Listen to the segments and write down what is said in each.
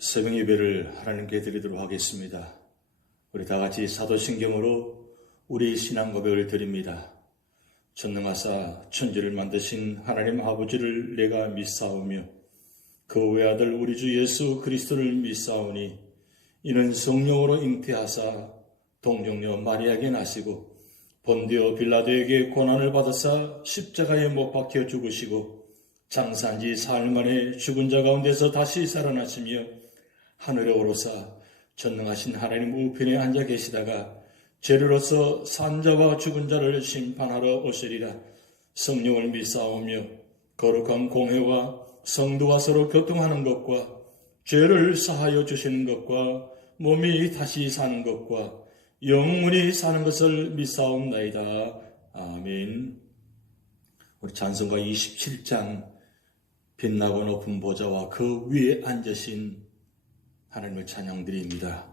새벽 예배를 하나님께 드리도록 하겠습니다. 우리 다 같이 사도신경으로 우리 신앙 고백을 드립니다. 전능하사 천지를 만드신 하나님 아버지를 내가 믿사오며 그 외아들 우리 주 예수 그리스도를 믿사오니 이는 성령으로 잉태하사 동정녀 마리아에게 나시고 본디오 빌라도에게 고난을 받으사 십자가에 못 박혀 죽으시고 장사한 지 사흘 만에 죽은 자 가운데서 다시 살아나시며 하늘에 오르사 전능하신 하나님 우편에 앉아 계시다가 죄로서 산 자와 죽은 자를 심판하러 오시리라. 성령을 믿사오며 거룩한 공회와 성도와 서로 교통하는 것과 죄를 사하여 주시는 것과 몸이 다시 사는 것과 영원히 사는 것을 믿사옵나이다. 아멘. 우리 찬송가 27장 빛나고 높은 보좌와 그 위에 앉으신 하나님을 찬양드립니다.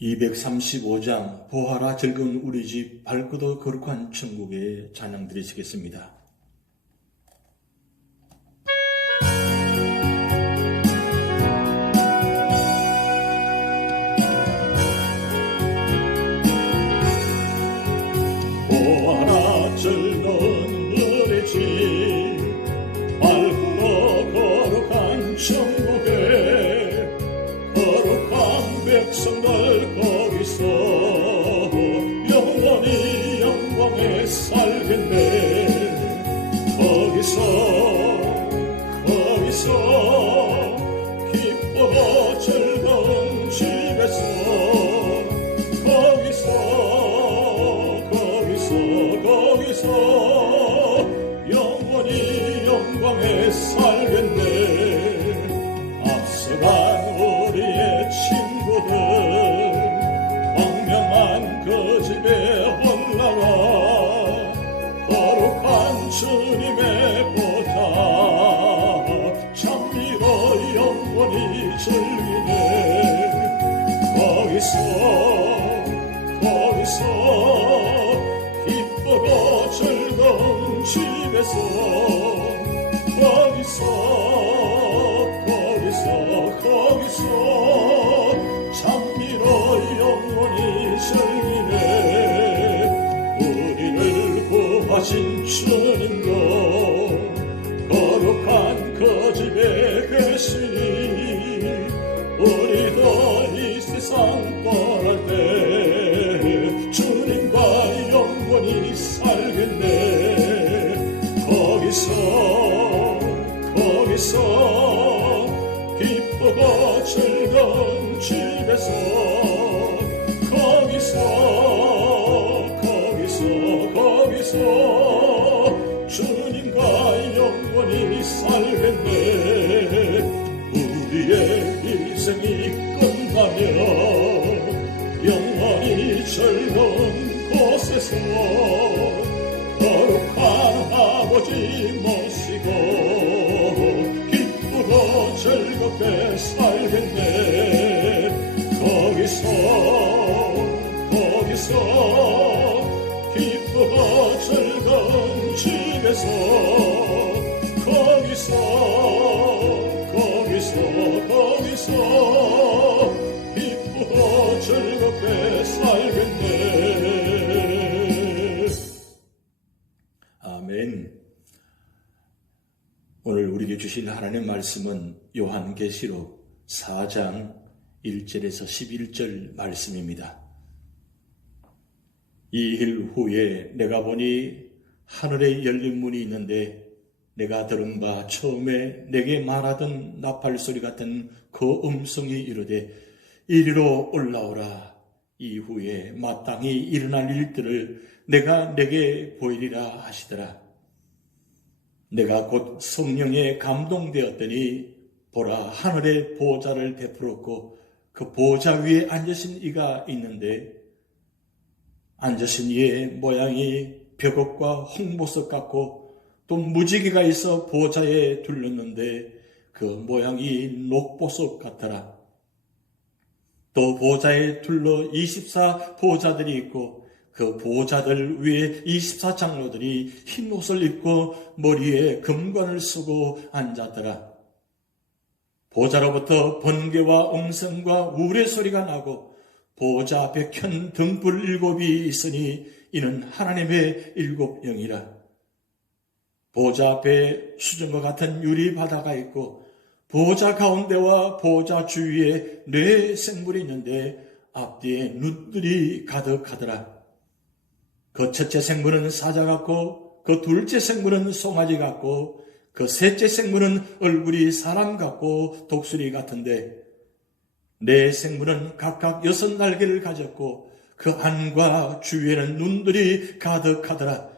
(235장) 보아라 즐거운 우리 집 밝고도 거룩한 천국에 찬양 드리시겠습니다. 보아라 즐거운 우리 집 밝고 거룩한 천국에 거룩한 백성들 거기서 영원히 영광에 살 거기서 영원히 영광에 살겠네. 앞서간 우리의 친구들 광명한 그 집에 올라가 거룩한 주님의 보좌 참미로 영원히 즐기네. 거기서 기쁘고 즐거운 집에서 거기서 참미로 영원히 즐기네. 우리를 구하신 주님도 거룩한 그 집에 계시니 우리도 이 세상 떠날 때 주님과 영원히 살겠네. 거기서 기쁘고 즐거운 집에서 거기서 주님과 영원히 살겠네. 우리의 인생이 끝나며 영원히 즐거운 곳에서 거룩한 아버지 모시고 기쁘고 즐겁게 살겠네. 거기서 기쁘고 즐거운 집에서 거기서 기쁘고 즐겁게 살겠네. 아멘. 오늘 우리에게 주신 하나님의 말씀은 요한계시록 4장 1절에서 11절 말씀입니다. 이 일 후에 내가 보니 하늘에 열린 문이 있는데 내가 들은 바 처음에 내게 말하던 나팔소리 같은 그 음성이 이르되 이리로 올라오라. 이후에 마땅히 일어날 일들을 내가 내게 보이리라 하시더라. 내가 곧 성령에 감동되었더니 보라 하늘에 보좌를 베풀었고 그 보좌 위에 앉으신 이가 있는데 앉으신 이의 모양이 벽옥과 홍보석 같고 또 무지개가 있어 보좌에 둘렀는데 그 모양이 녹보석 같더라. 또 보좌에 둘러 24 보좌들이 있고 그 보좌들 위에 24 장로들이 흰 옷을 입고 머리에 금관을 쓰고 앉았더라. 보좌로부터 번개와 음성과 우레소리가 나고 보좌 앞에 켠 등불 7이 있으니 이는 하나님의 7영이라. 보좌 앞에 수정과 같은 유리 바다가 있고 보좌 가운데와 보좌 주위에 네 생물이 있는데 앞뒤에 눈들이 가득하더라. 그 첫째 생물은 사자 같고 그 둘째 생물은 송아지 같고 그 셋째 생물은 얼굴이 사람 같고 독수리 같은데 네 생물은 각각 6날개를 가졌고 그 안과 주위에는 눈들이 가득하더라.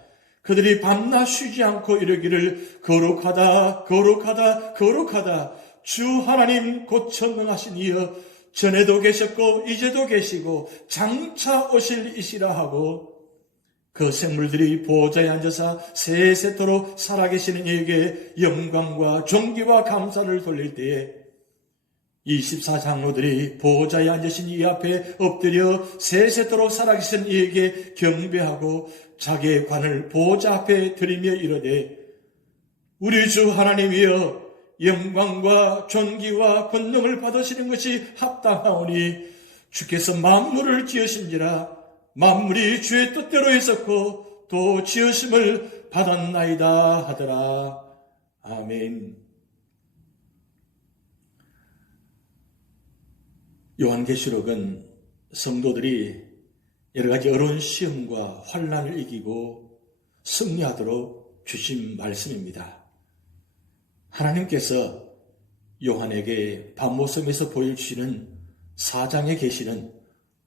그들이 밤낮 쉬지 않고 이르기를 거룩하다 거룩하다 거룩하다 주 하나님 곧 전능하신 이여 전에도 계셨고 이제도 계시고 장차 오실 이시라 하고 그 생물들이 보좌에 앉아서 세세토록 살아계시는 이에게 영광과 존귀와 감사를 돌릴 때에 24 장로들이 보좌에 앉으신 이 앞에 엎드려 세세토록 살아계신 이에게 경배하고 자기의 관을 보좌 앞에 들이며 이르되 우리 주 하나님이여 영광과 존귀와 권능을 받으시는 것이 합당하오니 주께서 만물을 지으신지라 만물이 주의 뜻대로 있었고 또 지으심을 받았나이다 하더라. 아멘. 요한계시록은 성도들이 여러 가지 어려운 시험과 환난을 이기고 승리하도록 주신 말씀입니다. 하나님께서 요한에게 밤모섬에서 보여주시는 사장의 계시는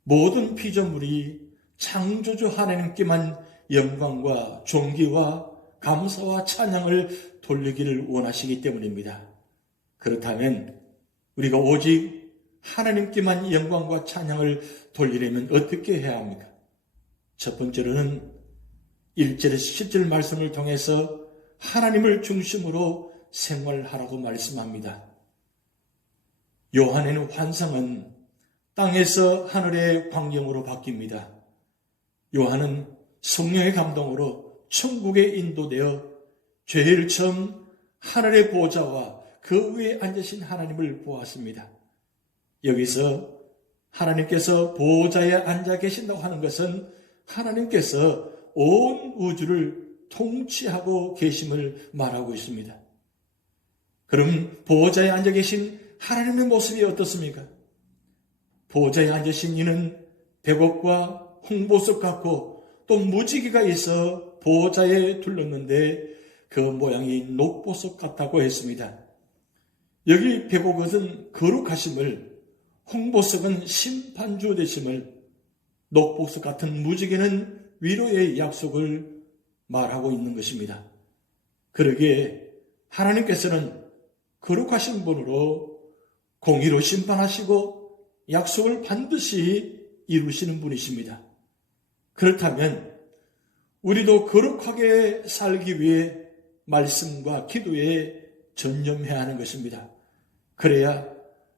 모든 피조물이 창조주 하나님께만 영광과 존귀와 감사와 찬양을 돌리기를 원하시기 때문입니다. 그렇다면 우리가 오직 하나님께만 영광과 찬양을 돌리려면 어떻게 해야 합니까? 첫 번째로는 1절에서 10절 말씀을 통해서 하나님을 중심으로 생활하라고 말씀합니다. 요한의 환상은 땅에서 하늘의 광경으로 바뀝니다. 요한은 성령의 감동으로 천국에 인도되어 제일 처음 하늘의 보좌와 그 위에 앉으신 하나님을 보았습니다. 여기서 하나님께서 보좌에 앉아 계신다고 하는 것은 하나님께서 온 우주를 통치하고 계심을 말하고 있습니다. 그럼 보좌에 앉아 계신 하나님의 모습이 어떻습니까? 보좌에 앉으신 이는 백옥과 홍보석 같고 또 무지개가 있어 보좌에 둘렀는데 그 모양이 녹보석 같다고 했습니다. 여기 백옥은 거룩하심을, 홍보석은 심판주 되심을, 녹보석 같은 무지개는 위로의 약속을 말하고 있는 것입니다. 그러기에 하나님께서는 거룩하신 분으로 공의로 심판하시고 약속을 반드시 이루시는 분이십니다. 그렇다면 우리도 거룩하게 살기 위해 말씀과 기도에 전념해야 하는 것입니다. 그래야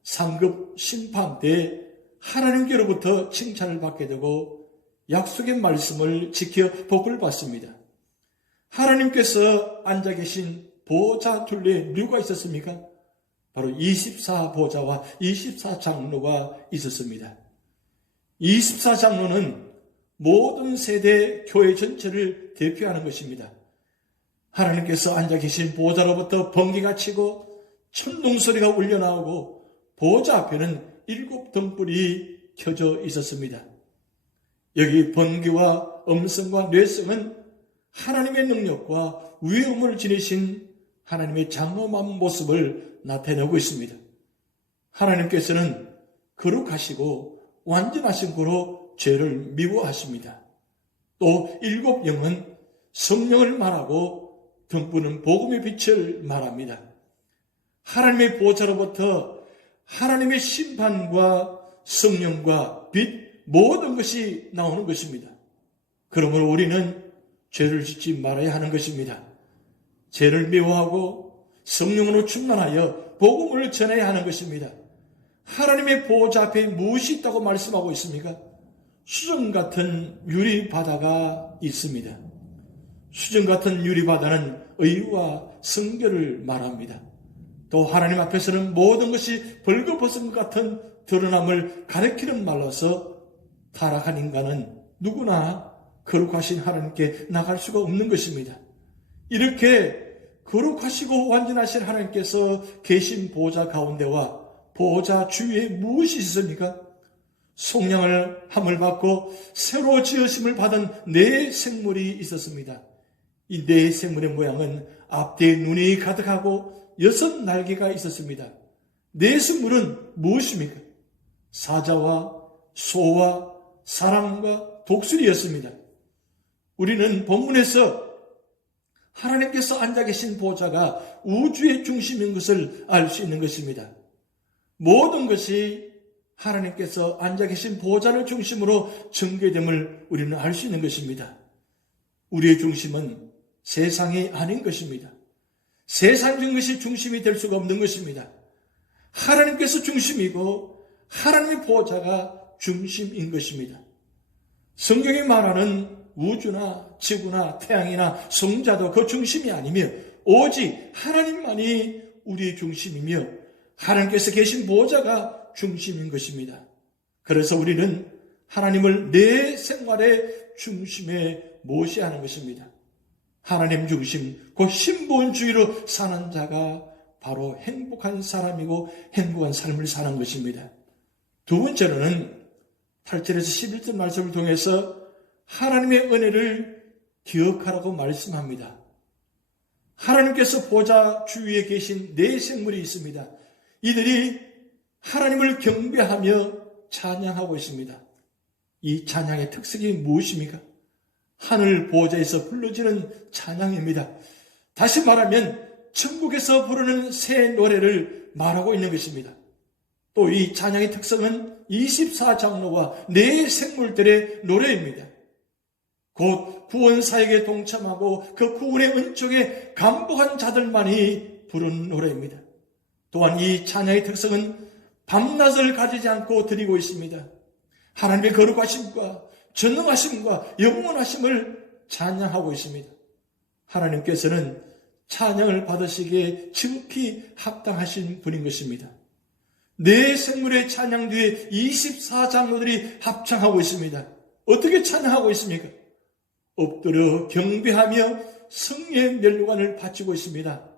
상급 심판 때 하나님께로부터 칭찬을 받게 되고 약속의 말씀을 지켜 복을 받습니다. 하나님께서 앉아 계신 보좌 둘레에 누가 있었습니까? 바로 24보좌와 24장로가 있었습니다. 24장로는 모든 세대 교회 전체를 대표하는 것입니다. 하나님께서 앉아 계신 보좌로부터 번개가 치고 천둥소리가 울려나오고 보좌 앞에는 7등불이 켜져 있었습니다. 여기 번개와 음성과 뇌성은 하나님의 능력과 위엄을 지니신 하나님의 장엄한 모습을 나타내고 있습니다. 하나님께서는 거룩하시고 완전하신 거로 죄를 미워하십니다. 또 7영은 성령을 말하고 등불은 복음의 빛을 말합니다. 하나님의 보좌로부터 하나님의 심판과 성령과 빛 모든 것이 나오는 것입니다. 그러므로 우리는 죄를 짓지 말아야 하는 것입니다. 죄를 미워하고 성령으로 충만하여 복음을 전해야 하는 것입니다. 하나님의 보좌 앞에 무엇이 있다고 말씀하고 있습니까? 수정 같은 유리바다가 있습니다. 수정 같은 유리바다는 의와 성결을 말합니다. 또 하나님 앞에서는 모든 것이 벌거벗은 것 같은 드러남을 가리키는 말로서 타락한 인간은 누구나 거룩하신 하나님께 나갈 수가 없는 것입니다. 이렇게 거룩하시고 완전하신 하나님께서 계신 보좌 가운데와 보좌 주위에 무엇이 있습니까? 속량을 함을 받고 새로 지으심을 받은 네 생물이 있었습니다. 이 네 생물의 모양은 앞뒤에 눈이 가득하고 6 날개가 있었습니다. 네 생물은 무엇입니까? 사자와 소와 사람과 독수리였습니다. 우리는 본문에서 하나님께서 앉아 계신 보좌가 우주의 중심인 것을 알 수 있는 것입니다. 모든 것이 하나님께서 앉아 계신 보좌를 중심으로 전개됨을 우리는 알 수 있는 것입니다. 우리의 중심은 세상이 아닌 것입니다. 세상적인 것이 중심이 될 수가 없는 것입니다. 하나님께서 중심이고 하나님의 보좌가 중심인 것입니다. 성경이 말하는 우주나 지구나 태양이나 성자도 그 중심이 아니며 오직 하나님만이 우리의 중심이며 하나님께서 계신 보좌가 중심인 것입니다. 그래서 우리는 하나님을 내 생활의 중심에 모셔야 하는 것입니다. 하나님 중심, 그 신본주의로 사는 자가 바로 행복한 사람이고 행복한 삶을 사는 것입니다. 두 번째로는 8절에서 11절 말씀을 통해서 하나님의 은혜를 기억하라고 말씀합니다. 하나님께서 보좌 주위에 계신 네 생물이 있습니다. 이들이 하나님을 경배하며 찬양하고 있습니다. 이 찬양의 특색이 무엇입니까? 하늘 보좌에서 불러지는 찬양입니다. 다시 말하면 천국에서 부르는 새 노래를 말하고 있는 것입니다. 또 이 찬양의 특성은 24장로와 네 생물들의 노래입니다. 곧 구원사역에 동참하고 그 구원의 은총에 감복한 자들만이 부르는 노래입니다. 또한 이 찬양의 특성은 밤낮을 가리지 않고 드리고 있습니다. 하나님의 거룩하심과 전능하심과 영원하심을 찬양하고 있습니다. 하나님께서는 찬양을 받으시기에 지극히 합당하신 분인 것입니다. 네 생물의 찬양 뒤에 24장로들이 합창하고 있습니다. 어떻게 찬양하고 있습니까? 엎드려 경배하며 성령의 면류관을 바치고 있습니다.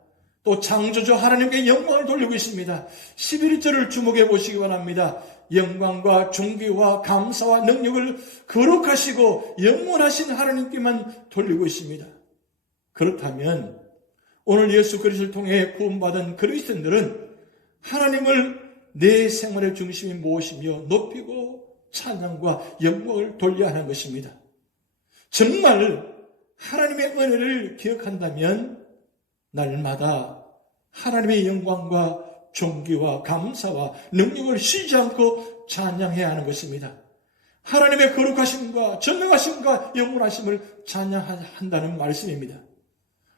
또 창조주 하나님께 영광을 돌리고 있습니다. 11절을 주목해 보시기 바랍니다. 영광과 존귀와 감사와 능력을 거룩하시고 영원하신 하나님께만 돌리고 있습니다. 그렇다면 오늘 예수 그리스도를 통해 구원받은 그리스도인들은 하나님을 내 생활의 중심에 모시며 높이고 찬양과 영광을 돌려야 하는 것입니다. 정말 하나님의 은혜를 기억한다면 날마다 하나님의 영광과 존귀와 감사와 능력을 쉬지 않고 찬양해야 하는 것입니다. 하나님의 거룩하심과 전능하심과 영원하심을 찬양한다는 말씀입니다.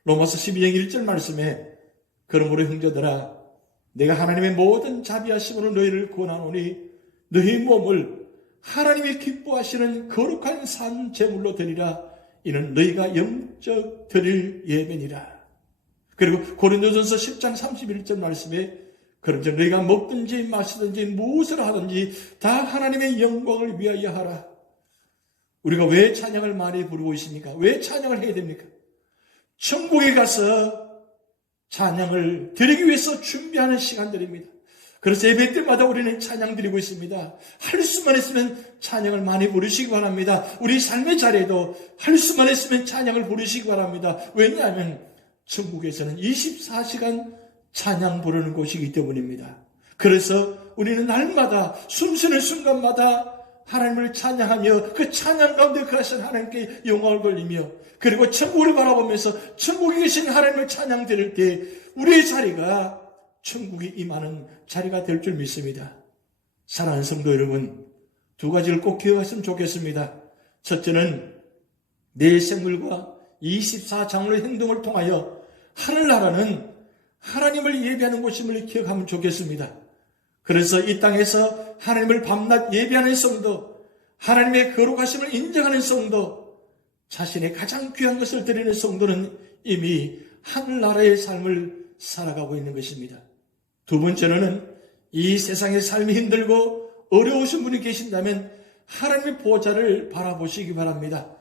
로마서 12장 1절 말씀에 그러므로 형제들아 내가 하나님의 모든 자비하심으로 너희를 권하노니 너희 몸을 하나님이 기뻐하시는 거룩한 산 제물로 드리라. 이는 너희가 영적 드릴 예배니라. 그리고 고린도전서 10장 31절 말씀에 그런즉 너희가 먹든지 마시든지 무엇을 하든지 다 하나님의 영광을 위하여 하라. 우리가 왜 찬양을 많이 부르고 있습니까? 왜 찬양을 해야 됩니까? 천국에 가서 찬양을 드리기 위해서 준비하는 시간들입니다. 그래서 예배 때마다 우리는 찬양 드리고 있습니다. 할 수만 있으면 찬양을 많이 부르시기 바랍니다. 우리 삶의 자리에도 할 수만 있으면 찬양을 부르시기 바랍니다. 왜냐하면 천국에서는 24시간 찬양 부르는 곳이기 때문입니다. 그래서 우리는 날마다 숨쉬는 순간마다 하나님을 찬양하며 그 찬양 가운데 거하신 하나님께 영광을 돌리며 그리고 천국을 바라보면서 천국에 계신 하나님을 찬양 드릴 때 우리의 자리가 천국이 임하는 자리가 될 줄 믿습니다. 사랑하는 성도 여러분, 두 가지를 꼭 기억하시면 좋겠습니다. 첫째는 내 생물과 24장로의 행동을 통하여 하늘나라는 하나님을 예배하는 곳임을 기억하면 좋겠습니다. 그래서 이 땅에서 하나님을 밤낮 예배하는 성도, 하나님의 거룩하심을 인정하는 성도, 자신의 가장 귀한 것을 드리는 성도는 이미 하늘나라의 삶을 살아가고 있는 것입니다. 두 번째로는 이 세상의 삶이 힘들고 어려우신 분이 계신다면 하나님의 보좌를 바라보시기 바랍니다.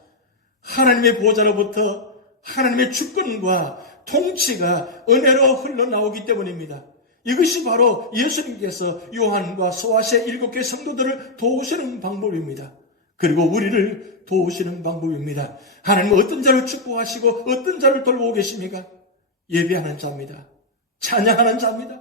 하나님의 보좌로부터 하나님의 주권과 통치가 은혜로 흘러나오기 때문입니다. 이것이 바로 예수님께서 요한과 소아시아 7개 성도들을 도우시는 방법입니다. 그리고 우리를 도우시는 방법입니다. 하나님은 어떤 자를 축복하시고 어떤 자를 돌보고 계십니까? 예배하는 자입니다. 찬양하는 자입니다.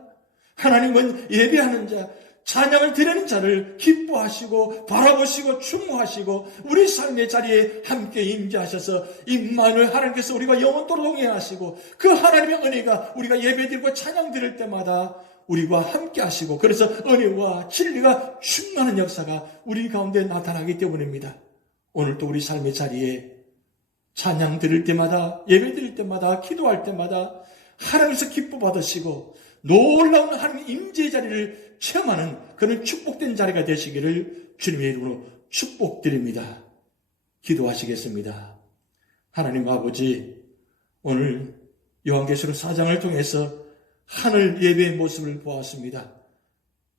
하나님은 예배하는 자, 찬양을 드리는 자를 기뻐하시고 바라보시고 충모하시고 우리 삶의 자리에 함께 임재하셔서 임마누엘 하나님께서 우리가 영원토록 동행하시고 그 하나님의 은혜가 우리가 예배드리고 찬양 드릴 때마다 우리와 함께 하시고 그래서 은혜와 진리가 충만한 역사가 우리 가운데 나타나기 때문입니다. 오늘도 우리 삶의 자리에 찬양 드릴 때마다 예배 드릴 때마다 기도할 때마다 하나님께서 기뻐 받으시고 놀라운 하나님의 임재의 자리를 체험하는 그런 축복된 자리가 되시기를 주님의 이름으로 축복드립니다. 기도하시겠습니다. 하나님 아버지, 오늘 요한계시록 4장을 통해서 하늘 예배의 모습을 보았습니다.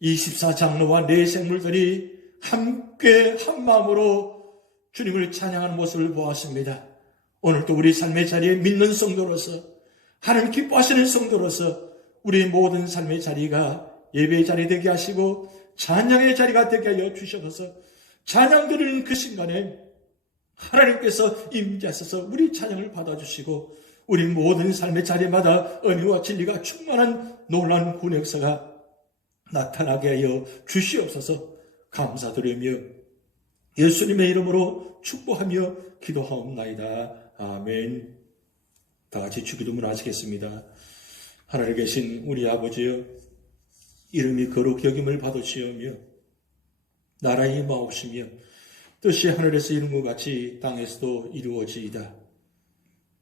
24장로와 네 생물들이 함께 한 마음으로 주님을 찬양하는 모습을 보았습니다. 오늘도 우리 삶의 자리에 믿는 성도로서 하나님 기뻐하시는 성도로서 우리의 모든 삶의 자리가 예배의 자리 되게 하시고 찬양의 자리가 되게 하여 주셔서 찬양 드리는 그 순간에 하나님께서 임재하셔서 우리 찬양을 받아주시고 우리 모든 삶의 자리마다 은혜와 진리가 충만한 놀라운 구원 역사가 나타나게 하여 주시옵소서. 감사드리며 예수님의 이름으로 축복하며 기도하옵나이다. 아멘. 다 같이 주기도문 하시겠습니다. 하늘에 계신 우리 아버지여, 이름이 거룩히 여김을 받으시오며 나라의 임하옵시며 뜻이 하늘에서 이룬 것 같이 땅에서도 이루어지이다.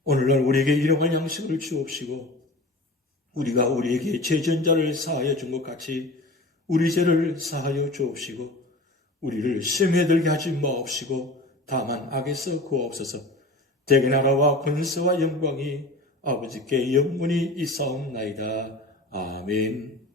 오늘날 우리에게 일용할 양식을 주옵시고 우리가 우리에게 죄전자를 사하여 준 것 같이 우리 죄를 사하여 주옵시고 우리를 시험에 들게 하지 마옵시고 다만 악에서 구하옵소서. 대개 나라와 권세와 영광이 아버지께 영원히 있사옵나이다. 아멘.